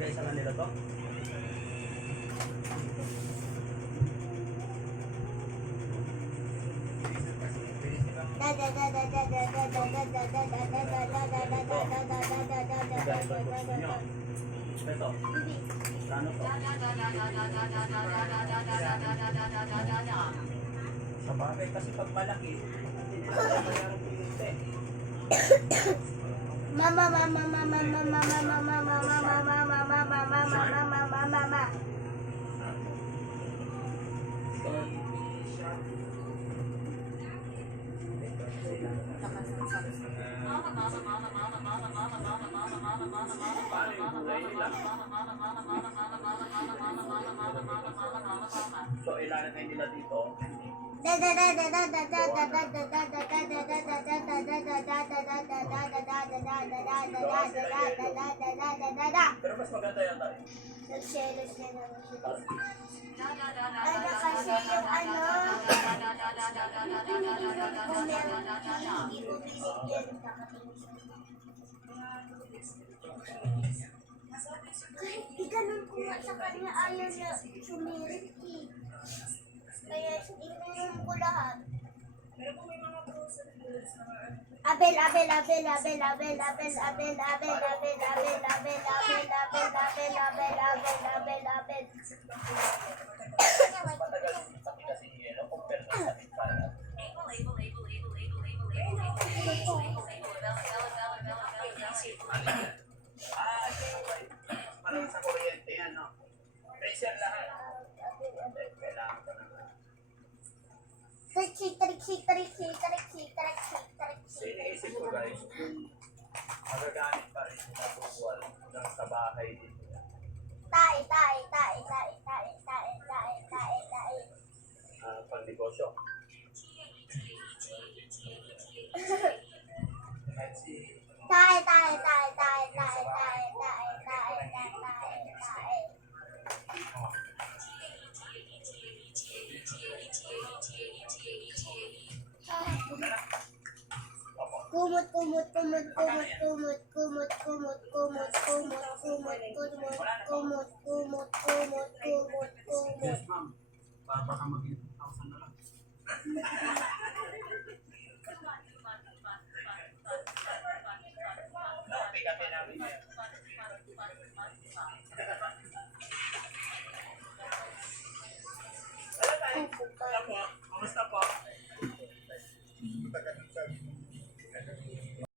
Lagay sa kanila to. Ito. Ano to? Sa bagay kasi pag malaki, hindi na mayroong pinite. Mama, mama, mama, mama, mama, mama, mama, mama, mama, mama, mama, mama. So, ilalagay nila dito. Pero mas maganda yata eh. Nagselos na naman siya. Ano kasi yung ano, hindi ko binigyan. Ganun ko nga sa kanya, ayaw niya sumirit eh. Kaya inunom ko lahat. Pero kung may mga pros and cons, Abel, Abel, Abel, Abel, Abel, Abel, Abel, Abel, Abel, Abel, Abel, Abel, Abel, Abel, Abel, Abel, Abel. Matagal pati kasi yelo compare sa pagkala. Parang sa kuryente yan, no? Pressure lahat. Kailangan ko naman. Trixie, Trixie, Trixie, Trixie, Trixie, Trixie. Siniisip ko guys, magagamit pa rin yung natutuwal hanggang sa bahay dito. Tae, tae, tae, tae, tae, tae, tae, tae, tae. Pang negosyo. Kahit si Tae, tae, tae, tae, tae, tae, tae, tae, tae, tae. Kumot, kumot, kumot, kumot, kumot, kumot, kumot, kumot, kumot, kumot, kumot, kumot, kumot, kumot, kumot, kumot. yes ma'am, para baka maging 1,000 na lang. Pick-upin namin yan. Hello tayo. Kamusta po?